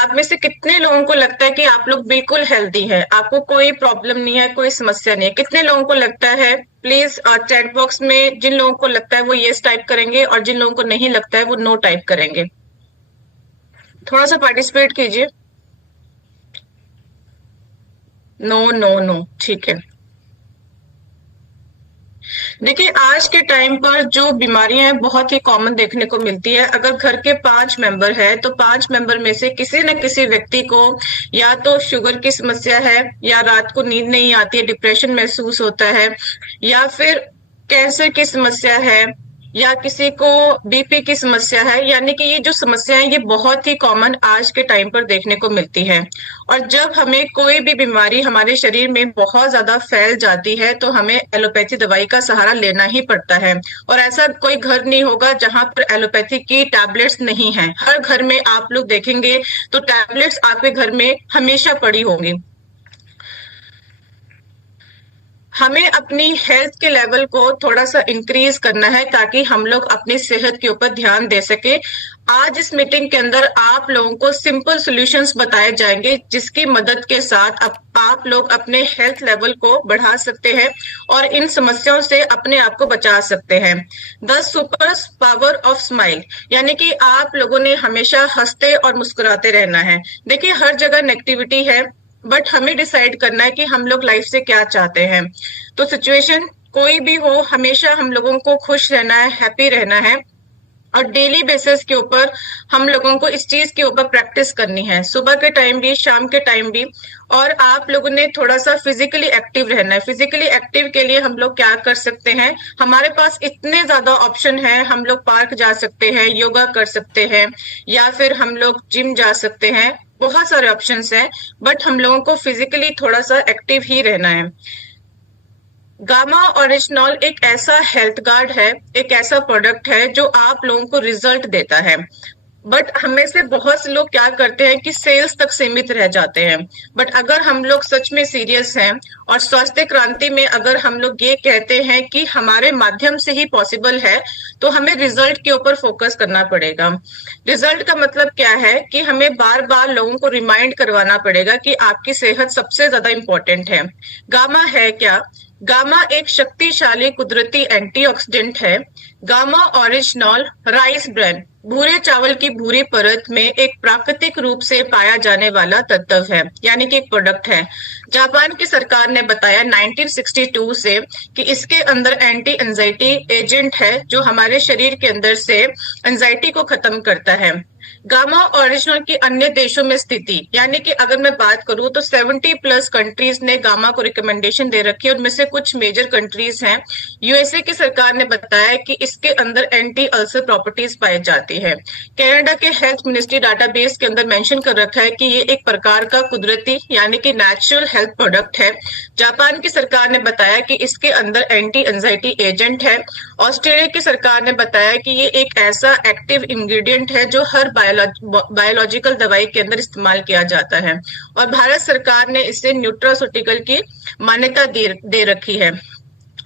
आप में से कितने लोगों को लगता है कि आप लोग बिल्कुल हेल्दी हैं, आपको कोई प्रॉब्लम नहीं है, कोई समस्या नहीं है? कितने लोगों को लगता है? प्लीज चैट बॉक्स में जिन लोगों को लगता है वो यस टाइप करेंगे और जिन लोगों को नहीं लगता है वो नो टाइप करेंगे। थोड़ा सा पार्टिसिपेट कीजिए। नो नो नो, ठीक है। देखिए, आज के टाइम पर जो बीमारियां हैं बहुत ही कॉमन देखने को मिलती है। अगर घर के 5 मेंबर है तो 5 मेंबर में से किसी न किसी व्यक्ति को या तो शुगर की समस्या है, या रात को नींद नहीं आती है, डिप्रेशन महसूस होता है, या फिर कैंसर की समस्या है, या किसी को बीपी की समस्या है। यानी कि ये जो समस्याएं ये बहुत ही कॉमन आज के टाइम पर देखने को मिलती है। और जब हमें कोई भी बीमारी हमारे शरीर में बहुत ज्यादा फैल जाती है तो हमें एलोपैथी दवाई का सहारा लेना ही पड़ता है। और ऐसा कोई घर नहीं होगा जहां पर एलोपैथी की टैबलेट्स नहीं है। हर घर में आप लोग देखेंगे तो टैबलेट्स आपके घर में हमेशा पड़ी होंगी। हमें अपनी हेल्थ के लेवल को थोड़ा सा इंक्रीज करना है ताकि हम लोग अपनी सेहत के ऊपर ध्यान दे सके। आज इस मीटिंग के अंदर आप लोगों को सिंपल सॉल्यूशंस बताए जाएंगे जिसकी मदद के साथ आप लोग अपने हेल्थ लेवल को बढ़ा सकते हैं और इन समस्याओं से अपने आप को बचा सकते हैं। The super power of smile, यानी कि आप लोगों ने हमेशा हंसते और मुस्कुराते रहना है। देखिए, हर जगह नेगेटिविटी है, बट हमें डिसाइड करना है कि हम लोग लाइफ से क्या चाहते हैं। तो सिचुएशन कोई भी हो, हमेशा हम लोगों को खुश रहना है, हैप्पी रहना है। और डेली बेसिस के ऊपर हम लोगों को इस चीज के ऊपर प्रैक्टिस करनी है, सुबह के टाइम भी, शाम के टाइम भी। और आप लोगों ने थोड़ा सा फिजिकली एक्टिव रहना है। फिजिकली एक्टिव के लिए हम लोग क्या कर सकते हैं? हमारे पास इतने ज्यादा ऑप्शन है। हम लोग पार्क जा सकते हैं, योगा कर सकते हैं, या फिर हम लोग जिम जा सकते हैं। बहुत सारे ऑप्शंस हैं, बट हम लोगों को फिजिकली थोड़ा सा एक्टिव ही रहना है। गामा ओरिजिनॉल एक ऐसा हेल्थ गार्ड है, एक ऐसा प्रोडक्ट है जो आप लोगों को रिजल्ट देता है। बट हमें से बहुत से लोग क्या करते हैं कि सेल्स तक सीमित रह जाते हैं। बट अगर हम लोग सच में सीरियस हैं और स्वास्थ्य क्रांति में अगर हम लोग ये कहते हैं कि हमारे माध्यम से ही पॉसिबल है, तो हमें रिजल्ट के ऊपर फोकस करना पड़ेगा। रिजल्ट का मतलब क्या है कि हमें बार बार लोगों को रिमाइंड करवाना पड़ेगा कि आपकी सेहत सबसे ज्यादा इंपॉर्टेंट है। गामा है क्या? गामा एक शक्तिशाली कुदरती एंटीऑक्सीडेंट है। गामा ओरिजिनॉल राइस ब्रान, भूरे चावल की भूरी परत में एक प्राकृतिक रूप से पाया जाने वाला तत्व है, यानी कि एक प्रोडक्ट है। जापान की सरकार ने बताया 1962 से कि इसके अंदर एंटी एंजाइटी एजेंट है जो हमारे शरीर के अंदर से एंजाइटी को खत्म करता है। गामा ओरिजिनल की अन्य देशों में स्थिति, यानी कि अगर मैं बात करूं तो 70+ कंट्रीज ने गामा को रिकमेंडेशन दे रखी है। उनमें से कुछ मेजर कंट्रीज हैं। यूएसए की सरकार ने बताया कि इसके अंदर एंटी अल्सर प्रॉपर्टीज पाई जाती है। कनाडा के हेल्थ मिनिस्ट्री डाटाबेस के अंदर मेंशन कर रखा है कि ये एक प्रकार का कुदरती यानी कि नेचुरल हेल्थ प्रोडक्ट है। जापान की सरकार ने बताया कि इसके अंदर एंटी एंजाइटी एजेंट है। ऑस्ट्रेलिया की सरकार ने बताया कि ये एक ऐसा एक्टिव इंग्रेडिएंट है जो हर बायोलॉजिकल दवाई के अंदर इस्तेमाल किया जाता है। और भारत सरकार ने इसे न्यूट्रास्यूटिकल की मान्यता दे रखी है।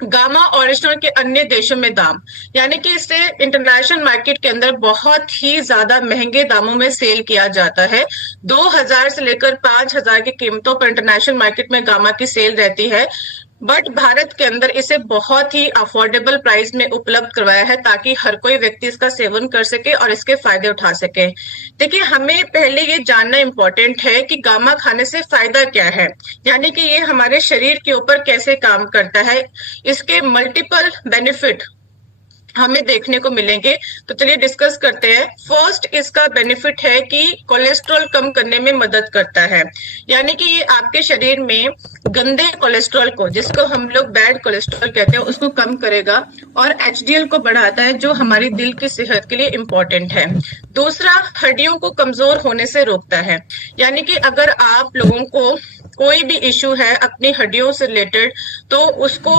गामा ओरिजिनल के अन्य देशों में दाम, यानी कि इसे इंटरनेशनल मार्केट के अंदर बहुत ही ज्यादा महंगे दामों में सेल किया जाता है। 2000 से लेकर 5000 की कीमतों पर इंटरनेशनल मार्केट में गामा की सेल रहती है। बट भारत के अंदर इसे बहुत ही अफोर्डेबल प्राइस में उपलब्ध करवाया है ताकि हर कोई व्यक्ति इसका सेवन कर सके और इसके फायदे उठा सके। देखिए, हमें पहले ये जानना इम्पोर्टेंट है कि गामा खाने से फायदा क्या है, यानी कि ये हमारे शरीर के ऊपर कैसे काम करता है। इसके मल्टीपल बेनिफिट हमें देखने को मिलेंगे, तो चलिए डिस्कस करते हैं। फर्स्ट, इसका बेनिफिट है कि कोलेस्ट्रॉल कम करने में मदद करता है, यानी कि ये आपके शरीर में गंदे कोलेस्ट्रॉल को, जिसको हम लोग बैड कोलेस्ट्रॉल कहते हैं, उसको कम करेगा और एचडीएल को बढ़ाता है जो हमारी दिल की सेहत के लिए इम्पोर्टेंट है। दूसरा, हड्डियों को कमजोर होने से रोकता है, यानी कि अगर आप लोगों को कोई भी इश्यू है अपनी हड्डियों से रिलेटेड तो उसको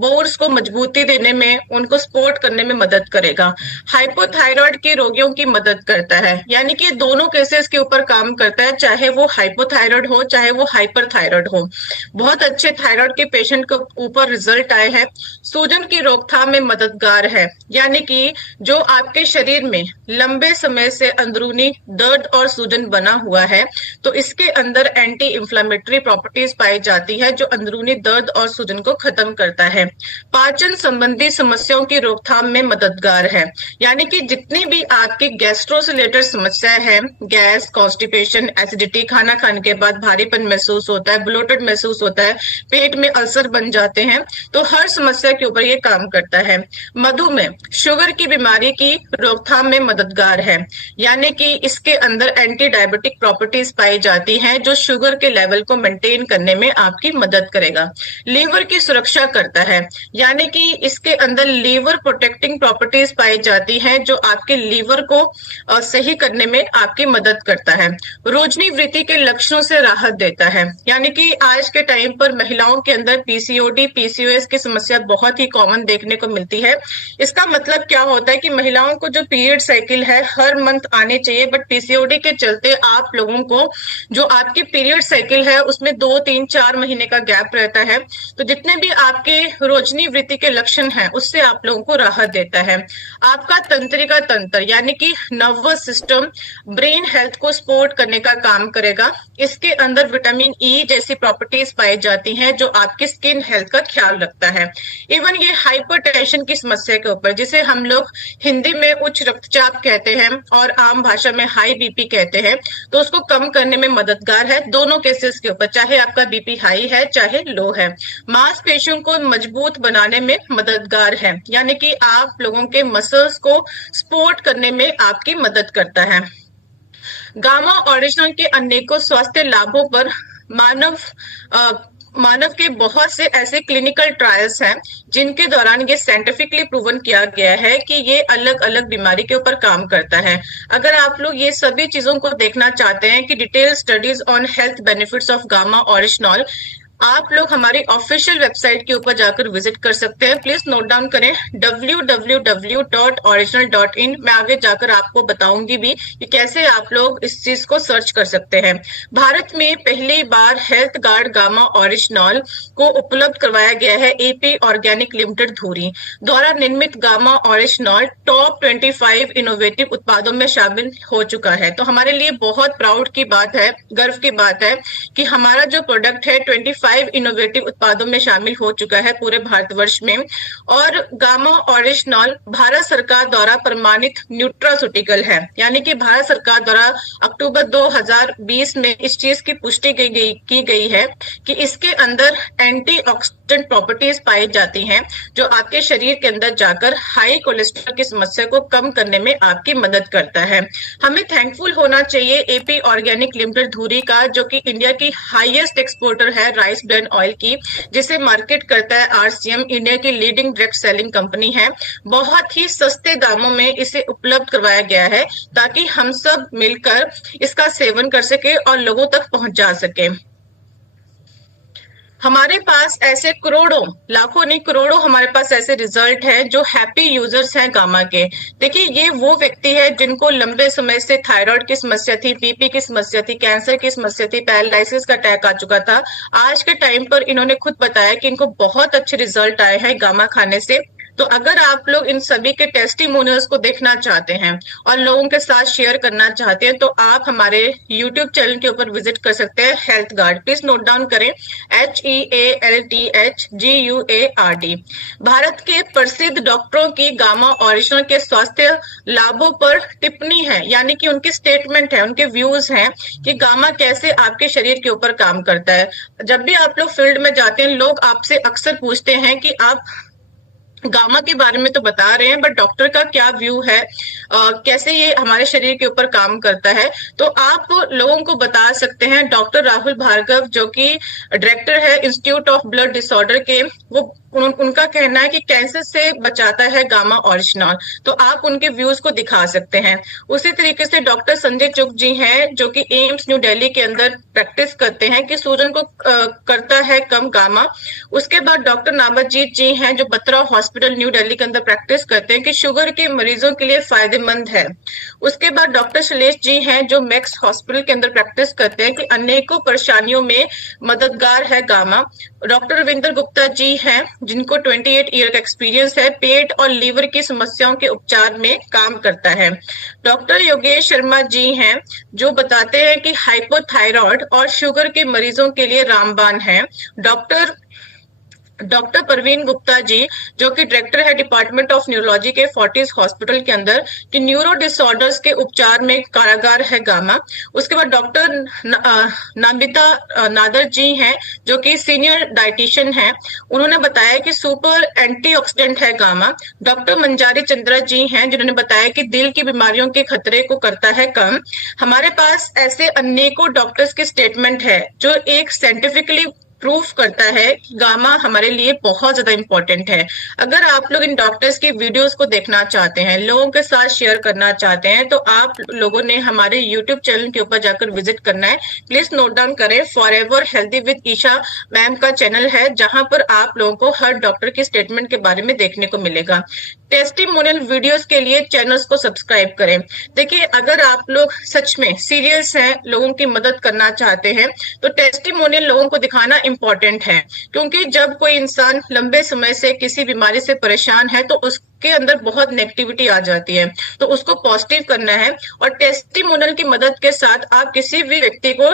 बोन्स को मजबूती देने में, उनको सपोर्ट करने करने में मदद करेगा। हाइपोथायराइड के रोगियों की मदद करता है, यानी कि दोनों केसेस के ऊपर काम करता है, चाहे वो हाइपोथायराइड हो चाहे वो हाइपरथायराइड हो। बहुत अच्छे थायराइड के पेशेंट के ऊपर रिजल्ट आए हैं। सूजन की रोकथाम में मददगार है, यानी कि जो आपके शरीर में लंबे समय से अंदरूनी दर्द और सूजन बना हुआ है, तो इसके अंदर एंटी इंफ्लेमेटरी प्रॉपर्टीज पाई जाती है जो अंदरूनी दर्द और सूजन को खत्म करता है। पाचन संबंधी समस्याओं की रोकथाम में मददगार है, यानी कि जितनी भी आपकी गैस्ट्रो से रिलेटेड समस्याएं हैं, गैस, कॉन्स्टिपेशन, एसिडिटी, खाना खाने के बाद भारीपन महसूस होता है, ब्लोटेड महसूस होता है, पेट में अल्सर बन जाते हैं, तो हर समस्या के ऊपर ये काम करता है। मधुमेह, शुगर की बीमारी की रोकथाम में मददगार है, यानी कि इसके अंदर एंटी डायबिटिक प्रॉपर्टीज पाई जाती हैं जो शुगर के लेवल को मेंटेन करने में आपकी मदद करेगा। लीवर की सुरक्षा करता है, यानी कि इसके अंदर लीवर प्रोटेक्टिंग प्रॉपर्टीज पाई जाती हैं जो आपके लीवर को सही करने में आपकी मदद करता है। रोजनी वृत्ति के लक्षणों से राहत देता है, यानी कि आज के टाइम पर महिलाओं के अंदर पीसीओडी, पीसीओएस की समस्या बहुत ही कॉमन देखने को मिलती है। इसका मतलब क्या होता है कि महिलाओं को जो पीरियड साइकिल है हर मंथ आने चाहिए, बट पीसीओडी के चलते आप लोगों को जो आपकी पीरियड साइकिल है उसमें 2, 3, 4 महीने का गैप रहता है। तो जितने भी आपके रोजनी वृत्ति के लक्षण हैं उससे आप लोगों को राहत देता है। आपका तंत्रिका तंत्र, यानी कि नर्वस सिस्टम, ब्रेन हेल्थ को सपोर्ट करने का काम करेगा। इसके अंदर विटामिन ई जैसी प्रॉपर्टीज पाई जाती हैं जो आपकी स्किन हेल्थ का ख्याल रखता है। इवन ये हाइपरटेंशन की समस्या के ऊपर, जिसे हम लोग हिंदी में उच्च रक्तचाप कहते हैं और आम भाषा में हाई बीपी कहते हैं, तो उसको कम करने में मददगार है दोनों केसेस के ऊपर, चाहे आपका बीपी हाई है चाहे लो है। मांसपेशियों को मजबूत बनाने में मददगार है, यानी कि आप लोगों के मसल्स को सपोर्ट करने में आपकी मदद करता है। गामा ओरिजिनल के अनेकों स्वास्थ्य लाभों पर मानव के बहुत से ऐसे क्लिनिकल ट्रायल्स हैं जिनके दौरान ये साइंटिफिकली प्रूवन किया गया है कि ये अलग अलग बीमारी के ऊपर काम करता है। अगर आप लोग ये सभी चीजों को देखना चाहते हैं कि detail studies on health benefits of gamma original, आप लोग हमारी ऑफिशियल वेबसाइट के ऊपर जाकर विजिट कर सकते हैं। प्लीज नोट डाउन करें www.original.in। मैं आगे जाकर आपको बताऊंगी भी कि कैसे आप लोग इस चीज को सर्च कर सकते हैं। भारत में पहली बार हेल्थ गार्ड गामा ओरिजिनल को उपलब्ध करवाया गया है एपी ऑर्गेनिक लिमिटेड धुरी द्वारा निर्मित गामा ओरिजिनल टॉप 25 इनोवेटिव उत्पादों में शामिल हो चुका है। तो हमारे लिए बहुत प्राउड की बात है, गर्व की बात है कि हमारा जो प्रोडक्ट है 25 इनोवेटिव उत्पादों में शामिल हो चुका है पूरे भारतवर्ष में। और गामा ओरिजिनल भारत सरकार द्वारा प्रमाणित न्यूट्रास्यूटिकल है, यानी कि भारत सरकार द्वारा अक्टूबर 2020 में इस चीज की पुष्टि की गई है कि इसके अंदर एंटीऑक्सीडेंट प्रॉपर्टीज पाई जाती हैं जो आपके शरीर के अंदर जाकर हाई कोलेस्ट्रॉल की समस्या को कम करने में आपकी मदद करता है। हमें थैंकफुल होना चाहिए एपी ऑर्गेनिक लिमिटेड धुरी का, जो कि इंडिया की हाईएस्ट एक्सपोर्टर है राइस ब्रांड ऑयल की, जिसे मार्केट करता है आरसीएम, इंडिया की लीडिंग डायरेक्ट सेलिंग कंपनी है। बहुत ही सस्ते दामों में इसे उपलब्ध करवाया गया है ताकि हम सब मिलकर इसका सेवन कर सके और लोगों तक पहुंचा सके। हमारे पास ऐसे करोड़ों, लाखों नहीं करोड़ों हमारे पास ऐसे रिजल्ट हैं जो हैप्पी यूजर्स हैं गामा के। देखिए, ये वो व्यक्ति है जिनको लंबे समय से थायराइड की समस्या थी, बीपी की समस्या थी, कैंसर की समस्या थी, पैरालिसिस का अटैक आ चुका था। आज के टाइम पर इन्होंने खुद बताया कि इनको बहुत अच्छे रिजल्ट आए हैं गामा खाने से। तो अगर आप लोग इन सभी के टेस्टिमोनियल्स को देखना चाहते हैं और लोगों के साथ शेयर करना चाहते हैं तो आप हमारे यूट्यूब चैनल के ऊपर विजिट कर सकते हैं, health guard. Please note down करें, HEALTHGUARD। भारत के प्रसिद्ध डॉक्टरों की गामा ओरिजिनल के स्वास्थ्य लाभों पर टिप्पणी है, यानी कि उनकी स्टेटमेंट है, उनके व्यूज हैं कि गामा कैसे आपके शरीर के ऊपर काम करता है। जब भी आप लोग फील्ड में जाते हैं, लोग आपसे अक्सर पूछते हैं कि आप गामा के बारे में तो बता रहे हैं, बट डॉक्टर का क्या व्यू है, कैसे ये हमारे शरीर के ऊपर काम करता है। तो आप लोगों को बता सकते हैं, डॉक्टर राहुल भार्गव जो कि डायरेक्टर है इंस्टीट्यूट ऑफ ब्लड डिसऑर्डर के, वो उनका कहना है कि कैंसर से बचाता है गामा ओरिजिनल, तो आप उनके व्यूज को दिखा सकते हैं। उसी तरीके से डॉक्टर संजय चुग जी हैं जो कि एम्स न्यू दिल्ली के अंदर प्रैक्टिस करते हैं कि सूजन को करता है कम गामा। उसके बाद डॉक्टर नाबाजीत जी हैं जो बत्रा हॉस्पिटल न्यू दिल्ली के अंदर प्रैक्टिस करते हैं कि शुगर के मरीजों के लिए फायदेमंद है। उसके बाद डॉक्टर शैलेश जी हैं जो मैक्स हॉस्पिटल के अंदर प्रैक्टिस करते हैं कि अनेकों परेशानियों में मददगार है गामा। डॉक्टर रविंद्र गुप्ता जी हैं जिनको 28 ईयर का एक्सपीरियंस है, पेट और लीवर की समस्याओं के उपचार में काम करता है। डॉक्टर योगेश शर्मा जी हैं जो बताते हैं कि हाइपोथायराइड और शुगर के मरीजों के लिए रामबाण है। डॉक्टर परवीन गुप्ता जी जो कि डायरेक्टर है डिपार्टमेंट ऑफ न्यूरोलॉजी के फोर्टिस हॉस्पिटल के अंदर कि न्यूरो डिसऑर्डर्स के उपचार में कारगर है गामा। उसके बाद डॉक्टर नमिता नादर जी हैं जो कि सीनियर डाइटिशियन हैं, उन्होंने बताया कि सुपर एंटीऑक्सीडेंट है गामा। डॉक्टर मंजारी चंद्रा जी हैं जिन्होंने बताया कि दिल की बीमारियों के खतरे को करता है कम। हमारे पास ऐसे अनेकों डॉक्टर्स के स्टेटमेंट है जो एक साइंटिफिकली प्रूफ करता है कि गामा हमारे लिए बहुत ज्यादा इंपॉर्टेंट है। अगर आप लोग इन डॉक्टर्स की वीडियोस को देखना चाहते हैं, लोगों के साथ शेयर करना चाहते हैं, तो आप लोगों ने हमारे यूट्यूब चैनल के ऊपर जाकर विजिट करना है। प्लीज नोट डाउन करें, forever healthy with Isha ma'am का चैनल है जहां पर आप लोगों को हर डॉक्टर की स्टेटमेंट के बारे में देखने को मिलेगा। टेस्टिमोनियल वीडियोस के लिए चैनल्स को सब्सक्राइब करें। देखिए, अगर आप लोग सच में सीरियस हैं, लोगों की मदद करना चाहते हैं, तो टेस्टिमोनियल लोगों को दिखाना इंपॉर्टेंट है, क्योंकि जब कोई इंसान लंबे समय से किसी बीमारी से परेशान है तो उसके अंदर बहुत नेगेटिविटी आ जाती है, तो उसको पॉजिटिव करना है। और टेस्टिमोनियल की मदद के साथ आप किसी भी व्यक्ति को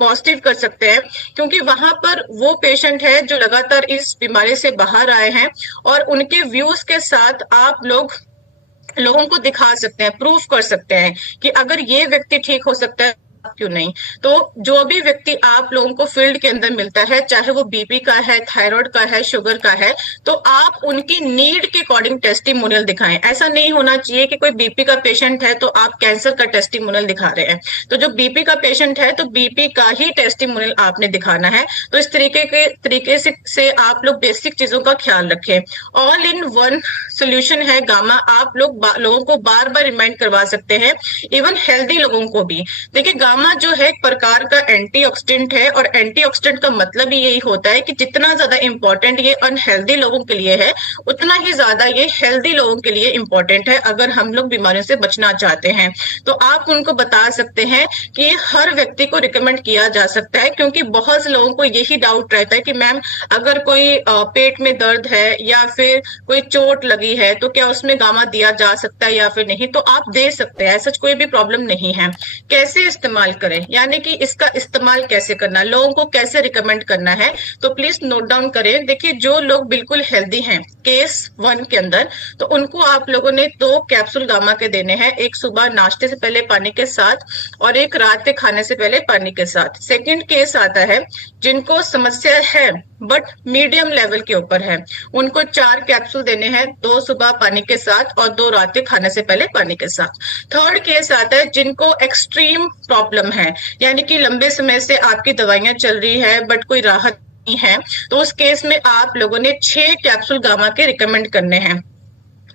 पॉजिटिव कर सकते हैं, क्योंकि वहां पर वो पेशेंट है जो लगातार इस बीमारी से बाहर आए हैं और उनके व्यूज के साथ आप लोगों को दिखा सकते हैं, प्रूफ कर सकते हैं कि अगर ये व्यक्ति ठीक हो सकता है क्यों नहीं। तो जो भी व्यक्ति आप लोगों को फील्ड के अंदर मिलता है, चाहे वो बीपी का है, थायराइड का है, शुगर का है, तो आप उनकी नीड के अकॉर्डिंग टेस्टिमोनियल दिखाएं। ऐसा नहीं होना चाहिए कि कोई बीपी का पेशेंट है तो आप कैंसर का टेस्टिमोनियल दिखा रहे हैं। तो जो बीपी का पेशेंट है तो बीपी का ही टेस्टिमोनियल आपने दिखाना है। तो इस तरीके से आप लोग बेसिक चीजों का ख्याल रखें। ऑल इन वन सोल्यूशन है गामा। आप लोगों को बार बार रिमाइंड करवा सकते हैं, इवन हेल्दी लोगों को भी। देखिए, गामा जो है एक प्रकार का एंटीऑक्सीडेंट है, और एंटीऑक्सीडेंट का मतलब ही यही होता है कि जितना ज्यादा इंपॉर्टेंट ये अनहेल्दी लोगों के लिए है, उतना ही ज्यादा ये हेल्दी लोगों के लिए इंपॉर्टेंट है। अगर हम लोग बीमारियों से बचना चाहते हैं तो आप उनको बता सकते हैं कि हर व्यक्ति को रिकमेंड किया जा सकता है, क्योंकि बहुत से लोगों को यही डाउट रहता है कि मैम अगर कोई पेट में दर्द है या फिर कोई चोट लगी है तो क्या उसमें गामा दिया जा सकता है या फिर नहीं। तो आप दे सकते हैं, ऐसा कोई भी प्रॉब्लम नहीं है। कैसे इस्तेमाल करें, यानी कि इसका इस्तेमाल कैसे करना है, लोगों को कैसे रिकमेंड करना है, तो प्लीज नोट डाउन करें। देखिए, जो लोग बिल्कुल हेल्दी हैं केस 1 के अंदर, तो उनको आप लोगों ने 2 कैप्सूल गामा के देने हैं, एक सुबह नाश्ते से पहले पानी के साथ और एक रात के खाने से पहले पानी के साथ। सेकंड केस आता है जिनको समस्या है बट मीडियम लेवल के ऊपर है, उनको 4 कैप्सूल देने हैं, 2 सुबह पानी के साथ और 2 रात के खाने से पहले पानी के साथ। थर्ड केस आता है जिनको एक्सट्रीम प्रॉब्लम है, यानी कि लंबे समय से आपकी दवाइयां चल रही है बट कोई राहत नहीं है, तो उस केस में आप लोगों ने 6 कैप्सूल गामा के रिकमेंड करने हैं,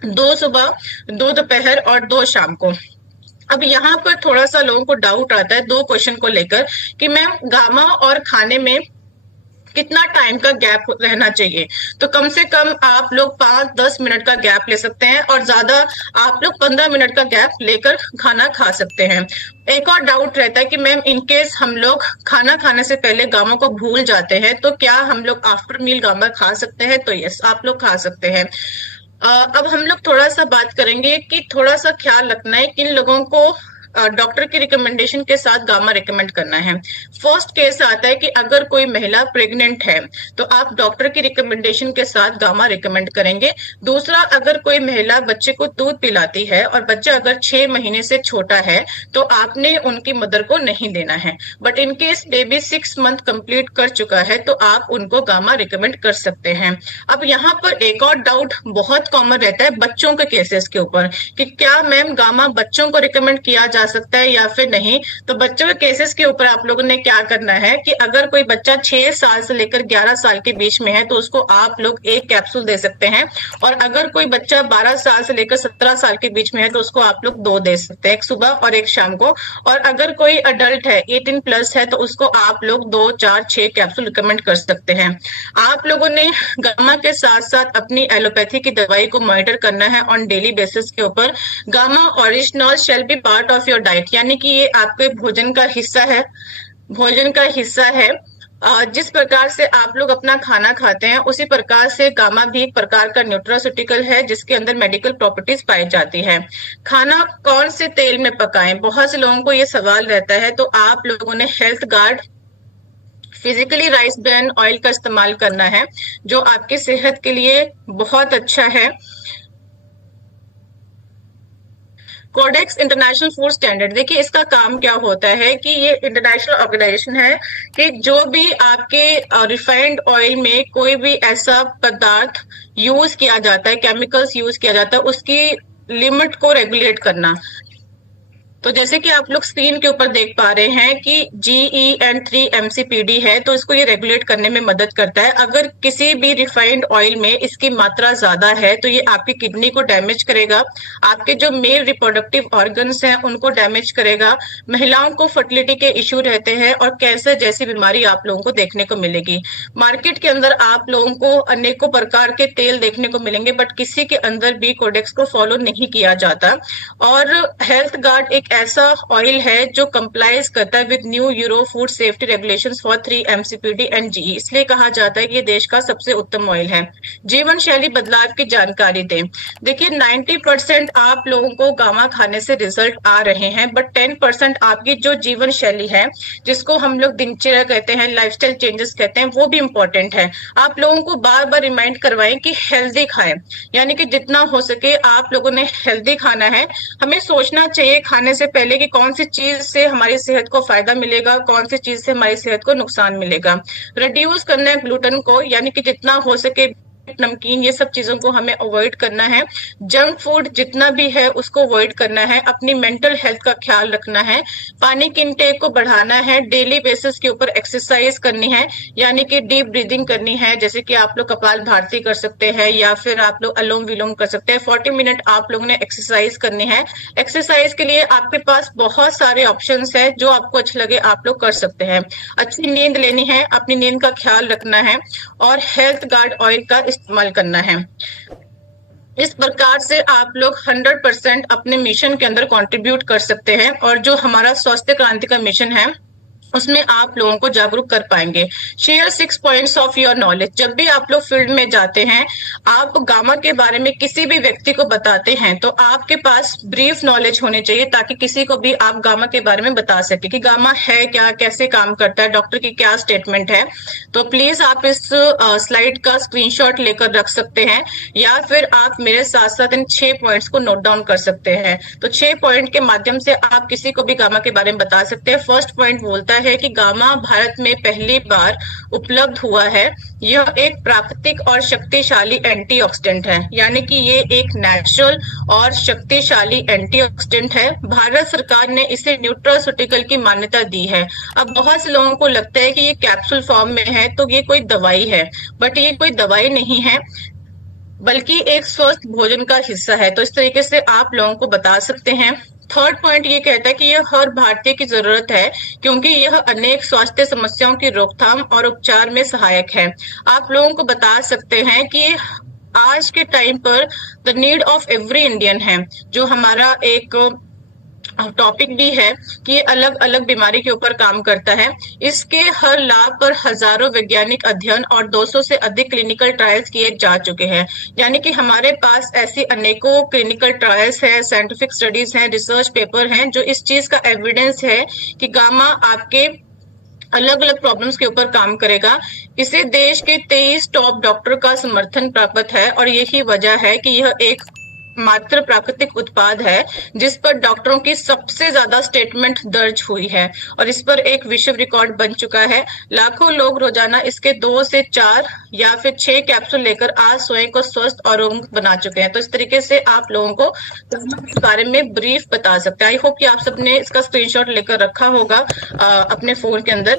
2 सुबह, 2 दोपहर और 2 शाम को। अब यहाँ पर थोड़ा सा लोगों को डाउट आता है 2 क्वेश्चन को लेकर कि मैम गामा और खाने में कितना टाइम का गैप रहना चाहिए। तो कम से कम आप लोग 5-10 मिनट का गैप ले सकते हैं और ज्यादा आप लोग 15 मिनट का गैप लेकर खाना खा सकते हैं। एक और डाउट रहता है कि मैम इनकेस हम लोग खाना खाने से पहले गामा को भूल जाते हैं तो क्या हम लोग आफ्टर मील गामा खा सकते हैं। तो यस, आप लोग खा सकते हैं। अब हम लोग थोड़ा सा बात करेंगे कि थोड़ा सा ख्याल रखना है किन लोगों को डॉक्टर की रिकमेंडेशन के साथ गामा रिकमेंड करना है। फर्स्ट केस आता है कि अगर कोई महिला प्रेग्नेंट है तो आप डॉक्टर की रिकमेंडेशन के साथ गामा रिकमेंड करेंगे। दूसरा, अगर कोई महिला बच्चे को दूध पिलाती है और बच्चा अगर 6 महीने से छोटा है तो आपने उनकी मदर को नहीं देना है। But in case baby 6 month complete कर चुका है तो आप उनको गामा रिकमेंड कर सकते हैं। अब यहाँ पर एक और डाउट बहुत कॉमन रहता है बच्चों के केसेस के ऊपर कि क्या मैम गामा बच्चों को रिकमेंड किया जा सकता है या फिर नहीं। तो बच्चों के केसेस के ऊपर आप लोगों ने क्या करना है कि अगर कोई बच्चा 6 साल से लेकर 11 साल के बीच में है तो उसको आप लोग 1 कैप्सूल दे सकते हैं, और अगर कोई बच्चा 12 साल से लेकर 17 साल के बीच में है तो उसको आप लोग 2 दे सकते हैं, एक सुबह और एक शाम को। और अगर कोई अडल्ट है 18 प्लस है तो उसको आप लोग 2, 4, 6 कैप्सूल रिकमेंड कर सकते हैं। आप लोगों ने गामा के साथ साथ अपनी एलोपैथी की दवाई को मॉनिटर करना है ऑन डेली बेसिस के ऊपर। Gamma original shall be part of your diet, यानी कि ये आपके भोजन का हिस्सा है, भोजन का हिस्सा है। जिस प्रकार से आप लोग अपना खाना खाते हैं उसी प्रकार से गामा भी एक प्रकार का न्यूट्रास्यूटिकल है जिसके अंदर मेडिकल प्रॉपर्टीज पाई जाती है। खाना कौन से तेल में पकाएं, बहुत से लोगों को ये सवाल रहता है। तो आप लोगों ने health guard physically rice bran oil का इस्तेमाल करना है जो आपकी सेहत के लिए बहुत अच्छा है। कोडेक्स इंटरनेशनल फूड स्टैंडर्ड, देखिए इसका काम क्या होता है कि ये इंटरनेशनल ऑर्गेनाइजेशन है कि जो भी आपके रिफाइंड ऑयल में कोई भी ऐसा पदार्थ यूज किया जाता है, केमिकल्स यूज किया जाता है, उसकी लिमिट को रेगुलेट करना। तो जैसे कि आप लोग स्क्रीन के ऊपर देख पा रहे हैं कि GEN3 MCPD है, तो इसको ये रेगुलेट करने में मदद करता है। अगर किसी भी रिफाइंड ऑयल में इसकी मात्रा ज्यादा है तो ये आपकी किडनी को डैमेज करेगा, आपके जो मेल रिप्रोडक्टिव ऑर्गन्स हैं उनको डैमेज करेगा, महिलाओं को फर्टिलिटी के इश्यू रहते हैं और कैंसर जैसी बीमारी आप लोगों को देखने को मिलेगी। मार्केट के अंदर आप लोगों को अनेकों प्रकार के तेल देखने को मिलेंगे बट किसी के अंदर भी कोडेक्स को फॉलो नहीं किया जाता। और हेल्थ गार्ड एक ऐसा ऑयल है जो कंप्लाइज करता है with new euro food safety regulations for 3 MCPD and GE, इसलिए कहा जाता है कि ये देश का सबसे उत्तम ऑयल है। जीवन शैली बदलाव की जानकारी दें। देखिए 90% आप लोगों को गामा खाने से रिजल्ट आ रहे हैं बट 10% आपकी जो जीवन शैली है जिसको हम लोग दिनचर्या कहते हैं, लाइफस्टाइल चेंजेस कहते हैं, वो भी इंपॉर्टेंट है। आप लोगों को बार बार रिमाइंड करवाएं कि हेल्दी खाएं, यानी कि जितना हो सके आप लोगों ने हेल्दी खाना है। हमें सोचना चाहिए खाने से पहले कि कौन सी चीज से हमारी सेहत को फायदा मिलेगा, कौन सी चीज से हमारी सेहत को नुकसान मिलेगा। रिड्यूस करना है ग्लूटेन को, यानी कि जितना हो सके नमकीन ये सब चीजों को हमें अवॉइड करना है। जंक फूड जितना भी है उसको अवॉइड करना है। अपनी मेंटल हेल्थ का ख्याल रखना है। पानी की इंटेक को बढ़ाना है। डेली बेसिस के ऊपर एक्सरसाइज करनी है, यानी कि डीप ब्रीदिंग करनी है, जैसे कि आप लोग कपाल भारती कर सकते हैं या फिर आप लोग अलोम विलोम कर सकते हैं। 40 मिनट आप लोगों ने एक्सरसाइज करनी है। एक्सरसाइज के लिए आपके पास बहुत सारे ऑप्शंस है, जो आपको अच्छा लगे आप लोग कर सकते हैं। अच्छी नींद लेनी है, अपनी नींद का ख्याल रखना है और हेल्थ गार्ड ऑयल का इस्तेमाल करना है। इस प्रकार से आप लोग 100% अपने मिशन के अंदर कंट्रीब्यूट कर सकते हैं और जो हमारा स्वास्थ्य क्रांति का मिशन है उसमें आप लोगों को जागरूक कर पाएंगे। Share 6 points of your knowledge. जब भी आप लोग फील्ड में जाते हैं, आप गामा के बारे में किसी भी व्यक्ति को बताते हैं तो आपके पास ब्रीफ नॉलेज होने चाहिए ताकि किसी को भी आप गामा के बारे में बता सके कि गामा है क्या, कैसे काम करता है, डॉक्टर की क्या स्टेटमेंट है। तो प्लीज आप इस स्लाइड का स्क्रीनशॉट लेकर रख सकते हैं या फिर आप मेरे साथ साथ इन 6 पॉइंट्स को नोट डाउन कर सकते हैं। तो 6 पॉइंट के माध्यम से आप किसी को भी गामा के बारे में बता सकते हैं। फर्स्ट पॉइंट बोलता है कि गामा भारत में पहली बार उपलब्ध हुआ है। यह एक प्राकृतिक और शक्तिशाली एंटीऑक्सीडेंट है, यानी कि ये एक नेचुरल और शक्तिशाली एंटीऑक्सीडेंट है। भारत सरकार ने इसे न्यूट्रास्यूटिकल की मान्यता दी है। अब बहुत से लोगों को लगता है कि ये कैप्सूल फॉर्म में है तो ये कोई दवाई है, बट ये कोई दवाई नहीं है बल्कि एक स्वस्थ भोजन का हिस्सा है। तो इस तरीके से आप लोगों को बता सकते हैं। थर्ड पॉइंट ये कहता है कि यह हर भारतीय की जरूरत है क्योंकि यह अनेक स्वास्थ्य समस्याओं की रोकथाम और उपचार में सहायक है। आप लोगों को बता सकते हैं कि आज के टाइम पर the need of every Indian है, जो हमारा एक टॉपिक भी है कि ये अलग अलग बीमारी के ऊपर काम करता है। इसके हर लाभ पर हजारों वैज्ञानिक अध्ययन और 200 से अधिक क्लिनिकल ट्रायल्स किए जा चुके हैं, यानी कि हमारे पास ऐसी अनेकों क्लिनिकल ट्रायल्स हैं, साइंटिफिक स्टडीज हैं, रिसर्च पेपर हैं जो इस चीज का एविडेंस है कि गामा आपके अलग अलग प्रॉब्लम्स के ऊपर काम करेगा। इसे देश के 23 टॉप डॉक्टर का समर्थन प्राप्त है और यही वजह है कि यह एक मात्र प्राकृतिक उत्पाद है जिस पर डॉक्टरों की सबसे ज्यादा स्टेटमेंट दर्ज हुई है और इस पर एक विश्व रिकॉर्ड बन चुका है। लाखों लोग रोजाना इसके 2 से 4 या फिर 6 कैप्सूल लेकर आज स्वयं को स्वस्थ और रोगमुक्त बना चुके हैं। तो इस तरीके से आप लोगों को इस बारे में ब्रीफ बता सकते हैं। आई होप कि आप सबने इसका स्क्रीनशॉट लेकर रखा होगा अपने फोन के अंदर।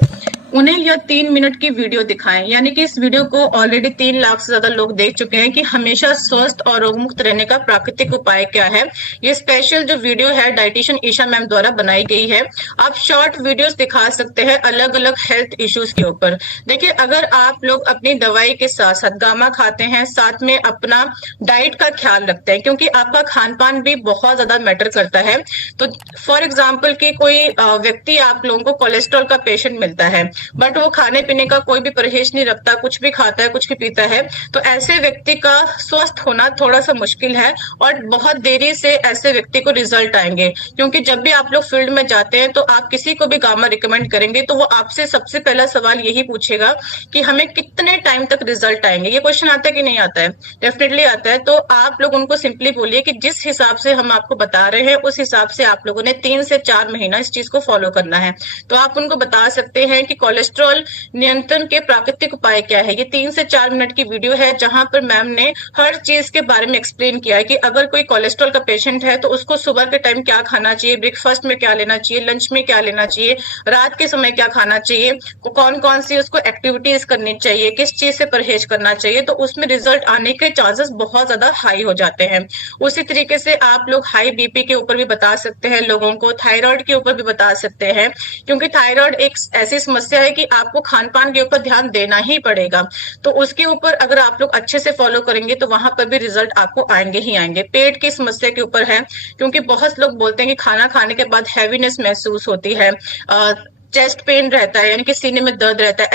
उन्हें यह 3 मिनट की वीडियो दिखाएं, यानी कि इस वीडियो को ऑलरेडी 3 लाख से ज्यादा लोग देख चुके हैं कि हमेशा स्वस्थ और रोगमुक्त रहने का प्राकृतिक उपाय क्या है। ये स्पेशल जो वीडियो है डाइटिशियन ईशा मैम द्वारा बनाई गई है। आप शॉर्ट वीडियोस दिखा सकते हैं अलग अलग हेल्थ इश्यूज के ऊपर। देखिए, अगर आप लोग अपनी दवाई के साथ साथ गामा खाते हैं, साथ में अपना डाइट का ख्याल रखते हैं, क्योंकि आपका खान पान भी बहुत ज्यादा मैटर करता है। तो फॉर एग्जाम्पल कि कोई व्यक्ति आप लोगों को कोलेस्ट्रॉल का पेशेंट मिलता है, बट वो खाने पीने का कोई भी परहेज नहीं रखता, कुछ भी खाता है, कुछ भी पीता है, तो ऐसे व्यक्ति का स्वस्थ होना थोड़ा सा मुश्किल है और बहुत देरी से ऐसे व्यक्ति को रिजल्ट आएंगे। क्योंकि जब भी आप लोग फील्ड में जाते हैं तो आप किसी को भी गामा रिकमेंड करेंगे तो वो आपसे सबसे पहला सवाल यही पूछेगा कि हमें कितने टाइम तक रिजल्ट आएंगे। ये क्वेश्चन आता है कि नहीं आता है? डेफिनेटली आता है। तो आप लोग उनको सिंपली बोलिए कि जिस हिसाब से हम आपको बता रहे हैं उस हिसाब से आप लोगों ने 3 से 4 महीना इस चीज को फॉलो करना है। तो आप उनको बता सकते हैं कि कोलेस्ट्रॉल नियंत्रण के प्राकृतिक उपाय क्या है। ये 3 से 4 मिनट की वीडियो है जहां पर मैम ने हर चीज के बारे में एक्सप्लेन किया है कि अगर कोई कोलेस्ट्रॉल का पेशेंट है तो उसको सुबह के टाइम क्या खाना चाहिए, ब्रेकफास्ट में क्या लेना चाहिए, लंच में क्या लेना चाहिए, रात के समय क्या खाना चाहिए, कौन कौन सी उसको एक्टिविटीज करनी चाहिए, किस चीज से परहेज करना चाहिए। तो उसमें रिजल्ट आने के चांसेस बहुत ज्यादा हाई हो जाते हैं। उसी तरीके से आप लोग हाई बीपी के ऊपर भी बता सकते हैं लोगों को, थायराइड के ऊपर भी बता सकते हैं, क्योंकि थायराइड एक ऐसी समस्या है कि आपको खान पान के ऊपर ध्यान देना ही पड़ेगा। तो उसके ऊपर अगर आप लोग अच्छे से फॉलो करेंगे तो वहां पर भी रिजल्ट आपको आएंगे ही आएंगे। पेट की समस्या के ऊपर है, क्योंकि बहुत लोग बोलते हैं कि खाना खाने के बाद हैवीनेस महसूस होती है, चेस्ट पेन रहता है, यानी कि सीने में दर्द रहता है,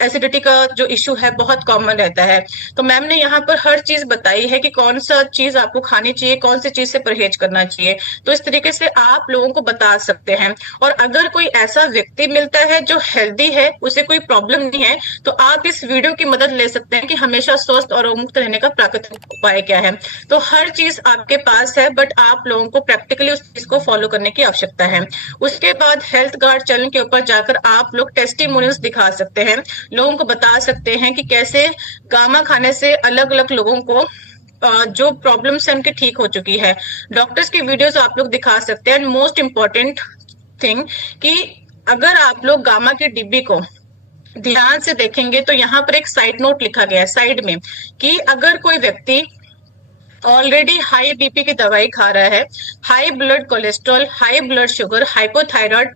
एसिडिटी का जो इश्यू है बहुत कॉमन रहता है। तो मैम ने यहाँ पर हर चीज बताई है कि कौन सा चीज आपको खानी चाहिए, कौन सी चीज से परहेज करना चाहिए। तो इस तरीके से आप लोगों को बता सकते हैं। और अगर कोई ऐसा व्यक्ति मिलता है जो हेल्दी है, उसे कोई प्रॉब्लम नहीं है, तो आप इस वीडियो की मदद ले सकते हैं कि हमेशा स्वस्थ और मुक्त रहने का प्राकृतिक उपाय क्या है। तो हर चीज आपके पास है, बट आप लोगों को प्रैक्टिकली उस चीज को फॉलो करने की आवश्यकता है। उसके बाद हेल्थ गार्ड चैनल के ऊपर जाकर आप लोग टेस्टिमोनियल्स दिखा सकते हैं, लोगों को बता सकते हैं कि कैसे गामा खाने से अलग अलग लोगों को जो प्रॉब्लम्स है उनकी ठीक हो चुकी है। डॉक्टर्स की वीडियोस आप लोग दिखा सकते हैं। एंड मोस्ट इंपॉर्टेंट थिंग कि अगर आप लोग गामा की डिब्बी को ध्यान से देखेंगे तो यहाँ पर एक साइड नोट लिखा गया है साइड में कि अगर कोई व्यक्ति ऑलरेडी हाई बीपी की दवाई खा रहा है, high blood cholesterol, high blood sugar, hypothyroid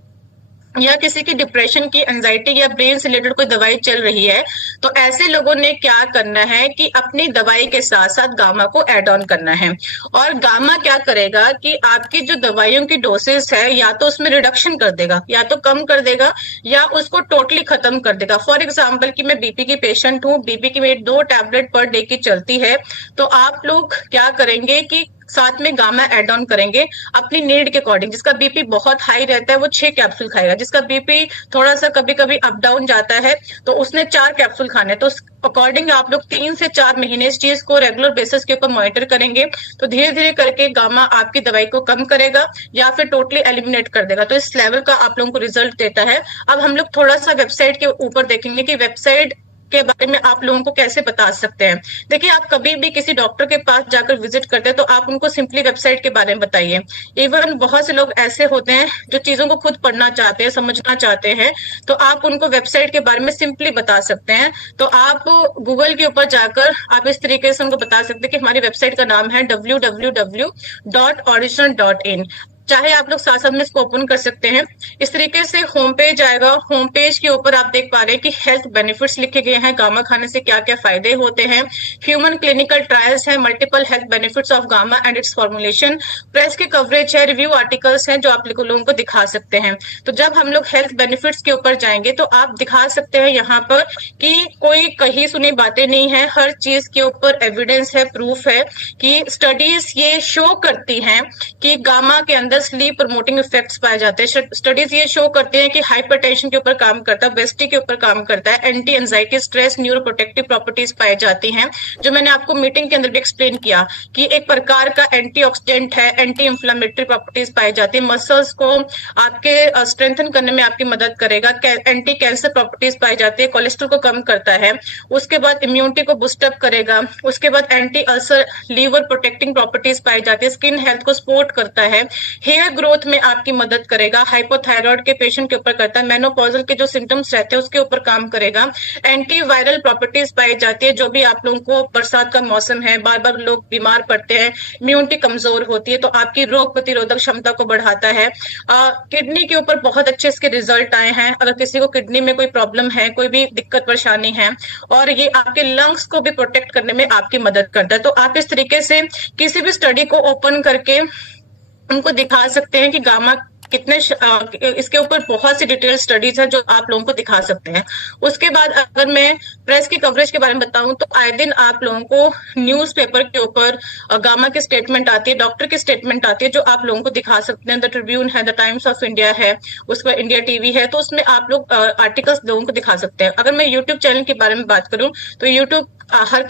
या किसी की डिप्रेशन की, एंजाइटी या ब्रेन से रिलेटेड कोई दवाई चल रही है, तो ऐसे लोगों ने क्या करना है कि अपनी दवाई के साथ साथ गामा को ऐड ऑन करना है। और गामा क्या करेगा कि आपकी जो दवाइयों की डोसेस है या तो उसमें रिडक्शन कर देगा, या तो कम कर देगा, या उसको टोटली खत्म कर देगा। फॉर एग्जाम्पल कि मैं बीपी की पेशेंट हूँ, बीपी की मेरी 2 टैबलेट पर डे की चलती है, तो आप लोग क्या करेंगे कि साथ में गामा एड ऑन करेंगे अपनी नीड के अकॉर्डिंग। जिसका बीपी बहुत हाई रहता है वो 6 कैप्सूल खाएगा, जिसका बीपी थोड़ा सा कभी कभी अप डाउन जाता है तो उसने 4 कैप्सूल खाने। तो अकॉर्डिंग आप लोग 3 से 4 महीने इस चीज को रेगुलर बेसिस के ऊपर मॉनिटर करेंगे तो धीरे धीरे करके गामा आपकी दवाई को कम करेगा या फिर टोटली एलिमिनेट कर देगा। तो इस लेवल का आप लोगों को रिजल्ट देता है। अब हम लोग थोड़ा सा वेबसाइट के ऊपर देखेंगे कि वेबसाइट के बारे में आप लोगों को कैसे बता सकते हैं। देखिए, आप कभी भी किसी डॉक्टर के पास जाकर विजिट करते हैं तो आप उनको सिंपली वेबसाइट के बारे में बताइए। इवन बहुत से लोग ऐसे होते हैं जो चीजों को खुद पढ़ना चाहते हैं, समझना चाहते हैं, तो आप उनको वेबसाइट के बारे में सिंपली बता सकते हैं। तो आप गूगल के ऊपर जाकर आप इस तरीके से उनको बता सकते हैं कि हमारी वेबसाइट का नाम है www.original.in। चाहे आप लोग साथ साथ में इसको ओपन कर सकते हैं। इस तरीके से होम पेज आएगा। होम पेज के ऊपर आप देख पा रहे हैं कि हेल्थ बेनिफिट्स लिखे गए हैं, गामा खाने से क्या क्या फायदे होते हैं, ह्यूमन क्लिनिकल ट्रायल्स हैं, multiple health benefits of gamma and it's formulation, press की कवरेज है, रिव्यू आर्टिकल्स हैं जो आप लोगों को दिखा सकते हैं। तो जब हम लोग हेल्थ बेनिफिट्स के ऊपर जाएंगे तो आप दिखा सकते हैं यहाँ पर कि कोई कहीं सुनी बातें नहीं है, हर चीज के ऊपर एविडेंस है, प्रूफ है कि स्टडीज ये शो करती हैं कि गामा के अंदर स्लीप प्रमोटिंग इफेक्ट्स पाए जाते हैं। स्टडीज ये शो करते हैं कि हाइपरटेंशन के ऊपर काम करता है, ओबेसिटी के ऊपर काम करता है, anti anxiety, stress, neuroprotective properties पाई जाती हैं, जो मैंने आपको मीटिंग के अंदर भी एक्सप्लेन किया कि एक प्रकार का एंटीऑक्सीडेंट है, एंटी इंफ्लेमेटरी प्रॉपर्टीज पाई जाती है, मसल्स को आपके स्ट्रेंथन करने में आपकी मदद करेगा, एंटी कैंसर प्रॉपर्टीज पाई जाती है, कोलेस्ट्रॉल को कम करता है, उसके बाद इम्यूनिटी को बूस्टअप करेगा, उसके बाद anti ulcer, liver protecting properties पाई जाती है, स्किन हेल्थ को सपोर्ट करता है, हेयर ग्रोथ में आपकी मदद करेगा, हाइपोथायराइड के पेशेंट के ऊपर करता है, मेनोपॉजल के जो सिम्टम्स रहते हैं उसके ऊपर काम करेगा, एंटी वायरल प्रॉपर्टीज पाई जाती है, जो भी आप लोगों को बरसात का मौसम है, बार बार लोग बीमार पड़ते हैं, इम्यूनिटी कमजोर होती है, तो आपकी रोग प्रतिरोधक क्षमता को बढ़ाता है। किडनी के ऊपर बहुत अच्छे इसके रिजल्ट आए हैं, अगर किसी को किडनी में कोई प्रॉब्लम है, कोई भी दिक्कत परेशानी है, और ये आपके लंग्स को भी प्रोटेक्ट करने में आपकी मदद करता है। तो आप इस तरीके से किसी भी स्टडी को ओपन करके उनको दिखा सकते हैं कि गामा कितने इसके ऊपर बहुत सी डिटेल स्टडीज है जो आप लोगों को दिखा सकते हैं। उसके बाद अगर मैं प्रेस की कवरेज के बारे में बताऊं तो आए दिन आप लोगों को न्यूज़पेपर के ऊपर गामा की स्टेटमेंट आती है, डॉक्टर की स्टेटमेंट आती है, जो आप लोगों को दिखा सकते हैं। द ट्रिब्यून है, द टाइम्स ऑफ इंडिया है, उसके बाद इंडिया टीवी है, तो उसमें आप लोग आर्टिकल्स लोगों को दिखा सकते हैं। अगर मैं यूट्यूब चैनल के बारे में बात करूं तो यूट्यूब हर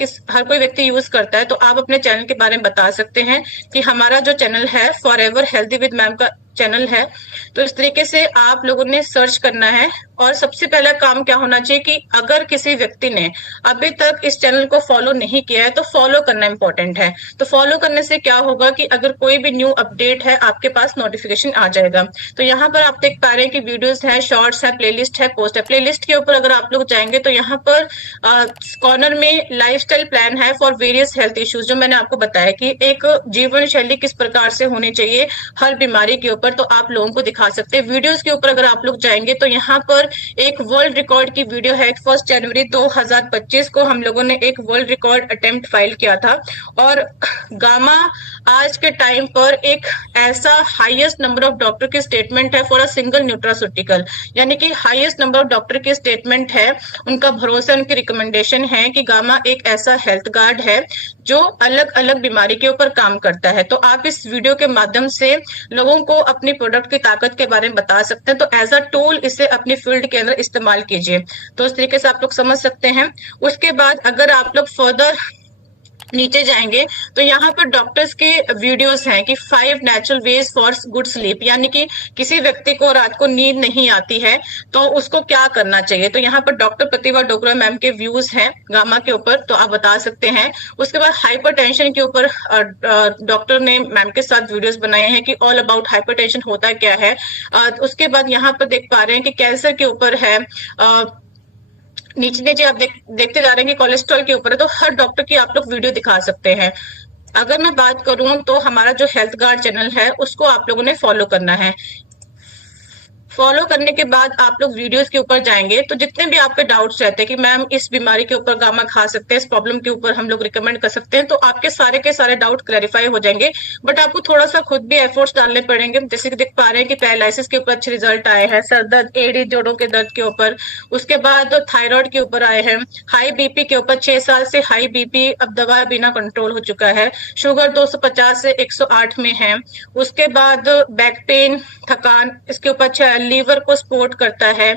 कोई व्यक्ति यूज करता है, तो आप अपने चैनल के बारे में बता सकते हैं कि हमारा जो चैनल है फॉरएवर हेल्दी विद मैम का चैनल है। तो इस तरीके से आप लोगों ने सर्च करना है, और सबसे पहला काम क्या होना चाहिए कि अगर किसी व्यक्ति ने अभी तक इस चैनल को फॉलो नहीं किया है तो फॉलो करना इंपॉर्टेंट है। तो फॉलो करने से क्या होगा कि अगर कोई भी न्यू अपडेट है आपके पास नोटिफिकेशन आ जाएगा। तो यहाँ पर आप देख पा रहे हैं कि वीडियोस है, शॉर्ट्स है, प्लेलिस्ट है, पोस्ट है। प्लेलिस्ट के ऊपर अगर आप लोग जाएंगे तो यहाँ पर कॉर्नर में लाइफस्टाइल प्लान है फॉर वेरियस हेल्थ इश्यूज, जो मैंने आपको बताया कि एक जीवन शैली किस प्रकार से होनी चाहिए हर बीमारी के ऊपर, तो आप लोगों को दिखा सकते हैं। वीडियोस के ऊपर अगर आप लोग जाएंगे तो यहाँ पर एक वर्ल्ड रिकॉर्ड की वीडियो है। 1 जनवरी 2025 को हम लोगों ने एक वर्ल्ड रिकॉर्ड अटेम्प्ट फाइल किया था, और गामा आज के टाइम पर एक ऐसा हाईएस्ट नंबर ऑफ डॉक्टर की स्टेटमेंट है फॉर अ सिंगल न्यूट्रास्यूटिकल, यानी कि हाईएस्ट नंबर ऑफ डॉक्टर की स्टेटमेंट है, उनका भरोसा, उनकी रिकमेंडेशन है कि गामा एक ऐसा हेल्थ गार्ड है जो अलग अलग बीमारी के ऊपर काम करता है। तो आप इस वीडियो के माध्यम से लोगों को अपनी प्रोडक्ट की ताकत के बारे में बता सकते हैं। तो एज अ टूल इसे अपनी फील्ड के अंदर इस्तेमाल कीजिए। तो इस तरीके से आप लोग समझ सकते हैं। उसके बाद अगर आप लोग फर्दर नीचे जाएंगे तो यहाँ पर डॉक्टर्स के वीडियोस हैं कि 5 natural ways for good sleep, यानी कि किसी व्यक्ति को रात को नींद नहीं आती है तो उसको क्या करना चाहिए। तो यहाँ पर डॉक्टर प्रतिभा डोगरा मैम के व्यूज हैं गामा के ऊपर, तो आप बता सकते हैं। उसके बाद हाइपरटेंशन के ऊपर डॉक्टर ने मैम के साथ वीडियोस बनाए हैं कि ऑल अबाउट हाइपरटेंशन होता क्या है। उसके बाद यहाँ पर देख पा रहे हैं कि कैंसर के ऊपर है, नीचे नीचे आप देखते जा रहे हैं कि कोलेस्ट्रॉल के ऊपर है। तो हर डॉक्टर की आप लोग वीडियो दिखा सकते हैं। अगर मैं बात करूं तो हमारा जो हेल्थ गार्ड चैनल है उसको आप लोगों ने फॉलो करना है। फॉलो करने के बाद आप लोग वीडियोस के ऊपर जाएंगे तो जितने भी आपके डाउट्स रहते हैं कि मैम इस बीमारी के ऊपर गामा खा सकते हैं, इस प्रॉब्लम के ऊपर हम लोग रिकमेंड कर सकते हैं, तो आपके सारे के सारे डाउट क्लैरिफाई हो जाएंगे। बट आपको थोड़ा सा खुद भी एफर्ट्स डालने पड़ेंगे। जैसे कि देख पा रहे हैं कि पैरालिसिस के ऊपर अच्छे रिजल्ट आए हैं, सर दर्द, एडी, जोड़ों के दर्द के ऊपर, उसके बाद थायराइड के ऊपर आए हैं, हाई बीपी के ऊपर 6 साल से हाई बीपी अब दवा बिना कंट्रोल हो चुका है, शुगर 250 से 108 में है। उसके बाद बैक पेन, थकान, इसके ऊपर अच्छा, लीवर को सपोर्ट करता है,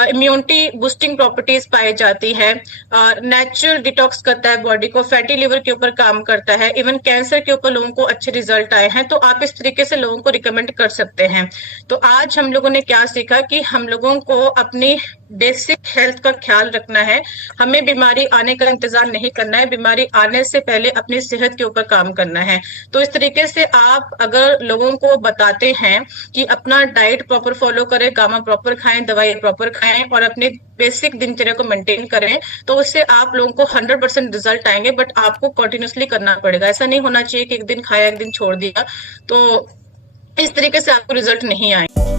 इम्यूनिटी बूस्टिंग प्रॉपर्टीज पाई जाती है, नेचुरल डिटॉक्स करता है बॉडी को, फैटी लिवर के ऊपर काम करता है, इवन कैंसर के ऊपर लोगों को अच्छे रिजल्ट आए हैं। तो आप इस तरीके से लोगों को रिकमेंड कर सकते हैं। तो आज हम लोगों ने क्या सीखा कि हम लोगों को अपनी बेसिक हेल्थ का ख्याल रखना है, हमें बीमारी आने का इंतजार नहीं करना है, बीमारी आने से पहले अपनी सेहत के ऊपर काम करना है। तो इस तरीके से आप अगर लोगों को बताते हैं कि अपना डाइट प्रॉपर फॉलो करें, गामा प्रॉपर खाएं, दवाई प्रॉपर खाएं और अपने बेसिक दिनचर्या को मेंटेन करें, तो उससे आप लोगों को 100% रिजल्ट आएंगे। बट आपको कंटिन्यूसली करना पड़ेगा। ऐसा नहीं होना चाहिए कि एक दिन खाया एक दिन छोड़ दिया, तो इस तरीके से आपको रिजल्ट नहीं आएंगे।